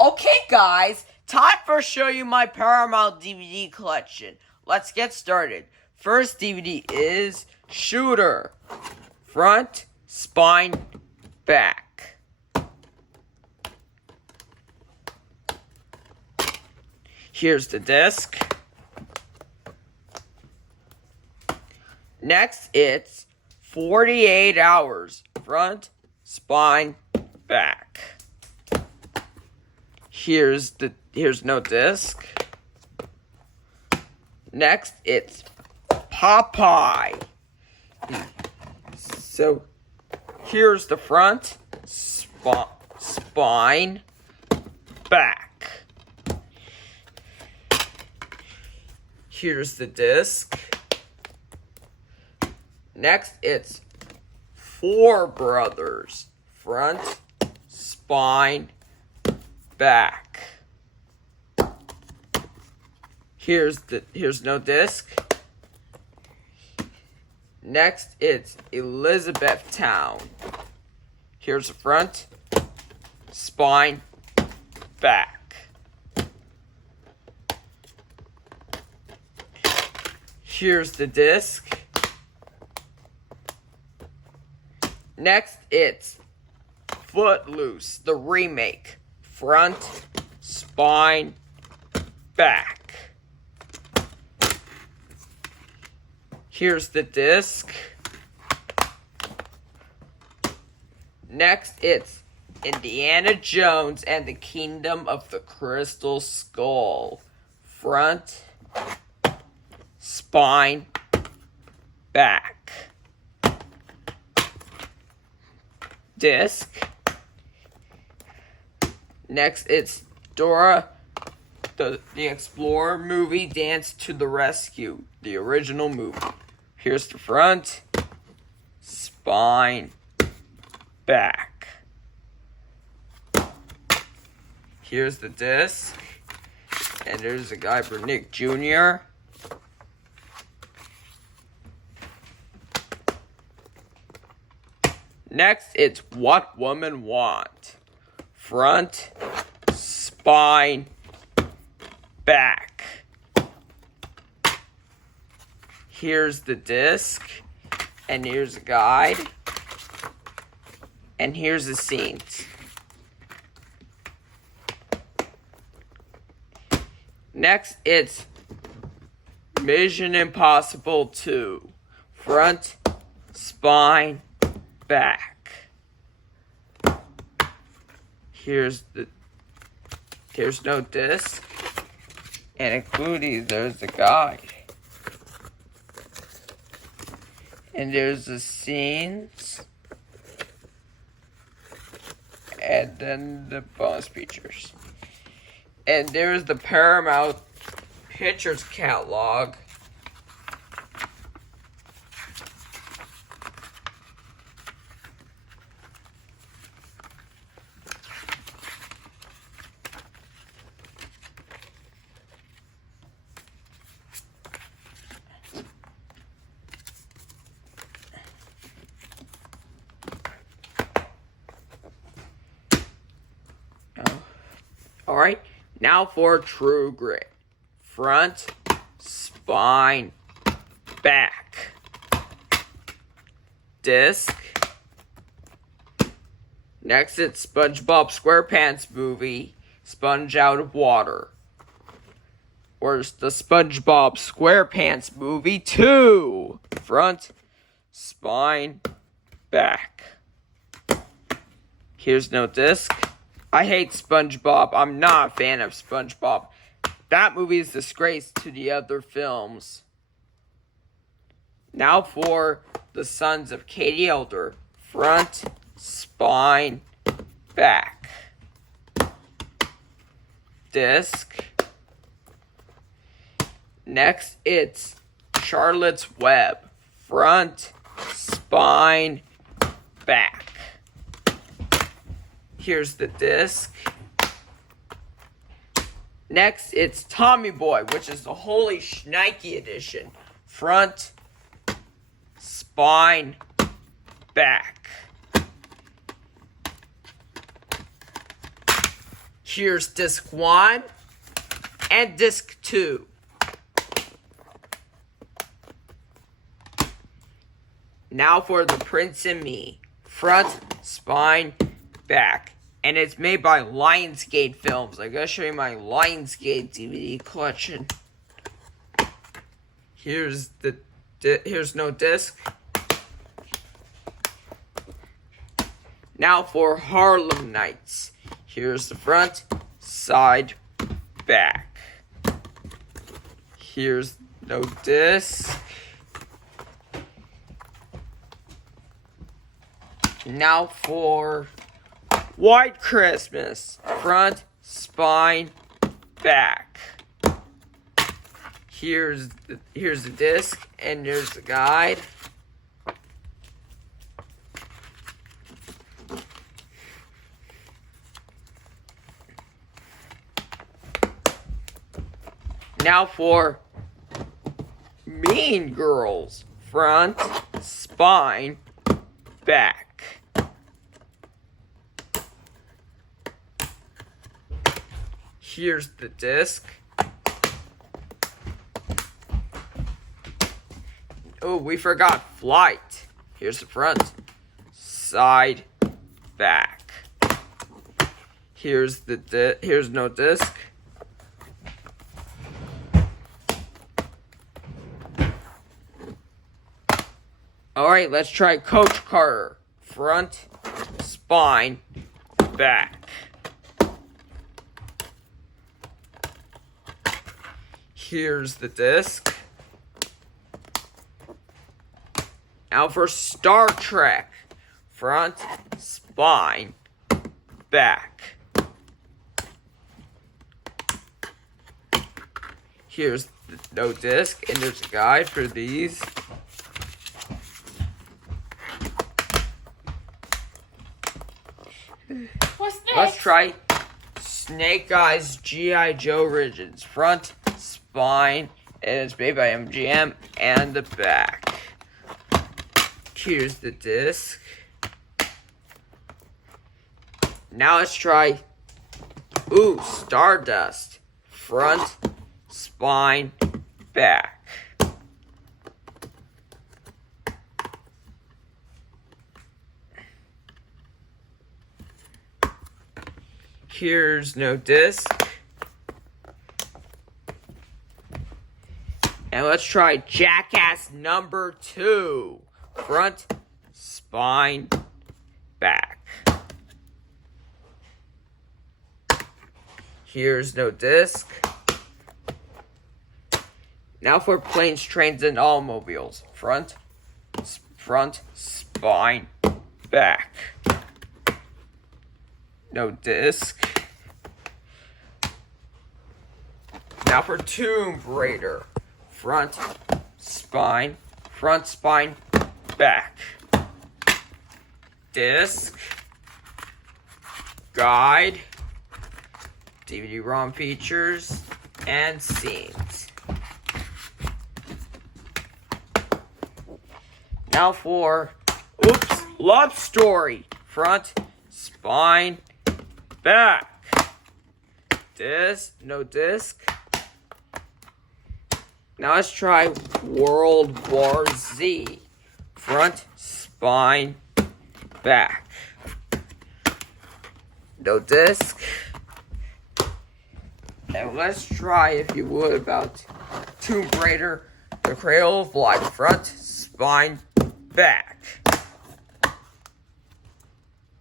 Okay, guys, time for show you my Paramount DVD collection. Let's get started. First DVD is Shooter. Front, spine, back. Here's the disc. Next, it's 48 Hours. Front, spine, back. Here's no disc. Next, it's Popeye. So, here's the front, spine, back. Here's the disc. Next, it's Four Brothers. Front, spine, back. Here's no disc. Next, it's Elizabethtown. Here's the front, spine, back. Here's the disc. Next, it's Footloose, the remake. Front, spine, back. Here's the disc. Next, it's Indiana Jones and the Kingdom of the Crystal Skull. Front, spine, back. Disc. Next, it's Dora the Explorer movie Dance to the Rescue, the original movie. Here's the front, spine, back. Here's the disc, and there's a guy for Nick Jr. Next, it's What Women Want. Front, spine, back. Here's the disc, and here's a guide, and here's the scenes. Next, it's Mission Impossible 2. Front, spine, back. Here's no disc, and including there's the guide. And there's the scenes, and then the bonus features. And there's the Paramount Pictures catalog. Alright, now for True Grit. Front, spine, back. Disc. Next, it's SpongeBob SquarePants movie, Sponge Out of Water. Or the SpongeBob SquarePants movie 2. Front, spine, back. Here's no disc. I hate SpongeBob. I'm not a fan of SpongeBob. That movie is a disgrace to the other films. Now for The Sons of Katie Elder. Front, spine, back. Disc. Next, it's Charlotte's Web. Front, spine, back. Here's the disc. Next, it's Tommy Boy, which is the Holy Shnikey edition. Front, spine, back. Here's disc 1 and disc 2. Now for The Prince and Me. Front, spine, back. And it's made by Lionsgate Films. I'm going to show you my Lionsgate DVD collection. Here's no disc. Now for Harlem Nights. Here's the front, side, back. Here's no disc. Now for White Christmas. Front, spine, back. Here's the disc, and there's the guide. Now for Mean Girls. Front, spine, back. Here's the disc. Oh, we forgot Flight. Here's the front, side, back. Here's no disc. Alright, let's try Coach Carter. Front, spine, back. Here's the disc. Now for Star Trek. Front, spine, back. Here's no disc, and there's a guide for these. What's this? Let's try Snake Eyes G.I. Joe Origins. Front, spine, and it's made by MGM, and the back. Here's the disc. Now let's try Stardust. Front, spine, back. Here's no disc. And let's try Jackass number 2. Front, spine, back. Here's no disc. Now for Planes, Trains, and Automobiles. Front, spine, back. No disc. Now for Tomb Raider. Front, spine, back. Disc. Guide. DVD-ROM features. And scenes. Now for Love Story. Front, spine, back. No disc. Now let's try World War Z. Front, spine, back. No disc. And let's try, if you would, about Tomb Raider, The Cradle of Life. Front, spine, back.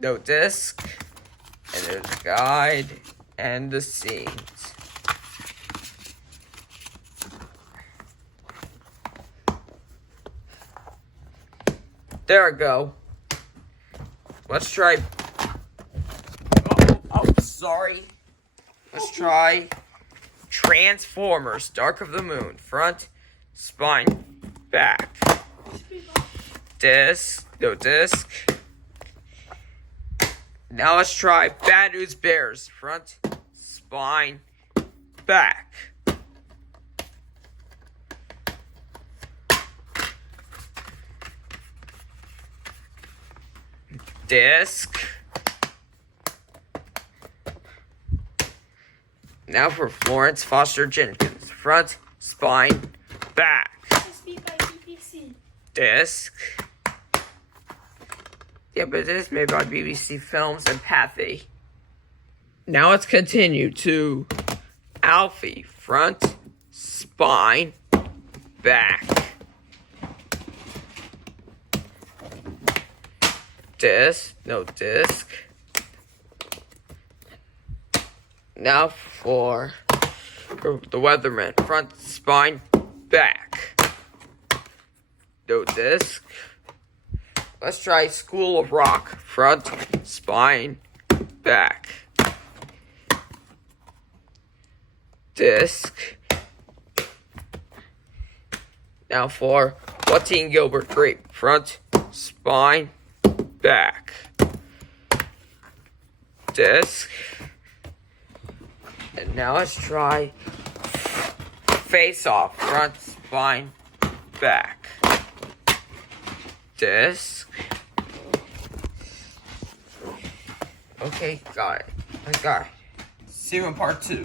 No disc. And there's a guide and the scenes. There we go. Let's try. Sorry. Let's try Transformers: Dark of the Moon. Front, spine, back. No disc. Now let's try Bad News Bears. Front, spine, back. Disc. Now for Florence Foster Jenkins. Front, spine, back. This beat by BBC. Disc. Yeah, but this is made by BBC Films and Pathy. Now let's continue to Alfie. Front, spine, back. Disc. No disc. Now for the Weatherman. Front, spine, back. No disc. Let's try School of Rock. Front, spine, back. Disc. Now for Watty and Gilbert Grape. Front, spine, back. Disc. And now let's try Face Off. Front, spine, back. Disc. Okay, got it. I got it. See you in part 2.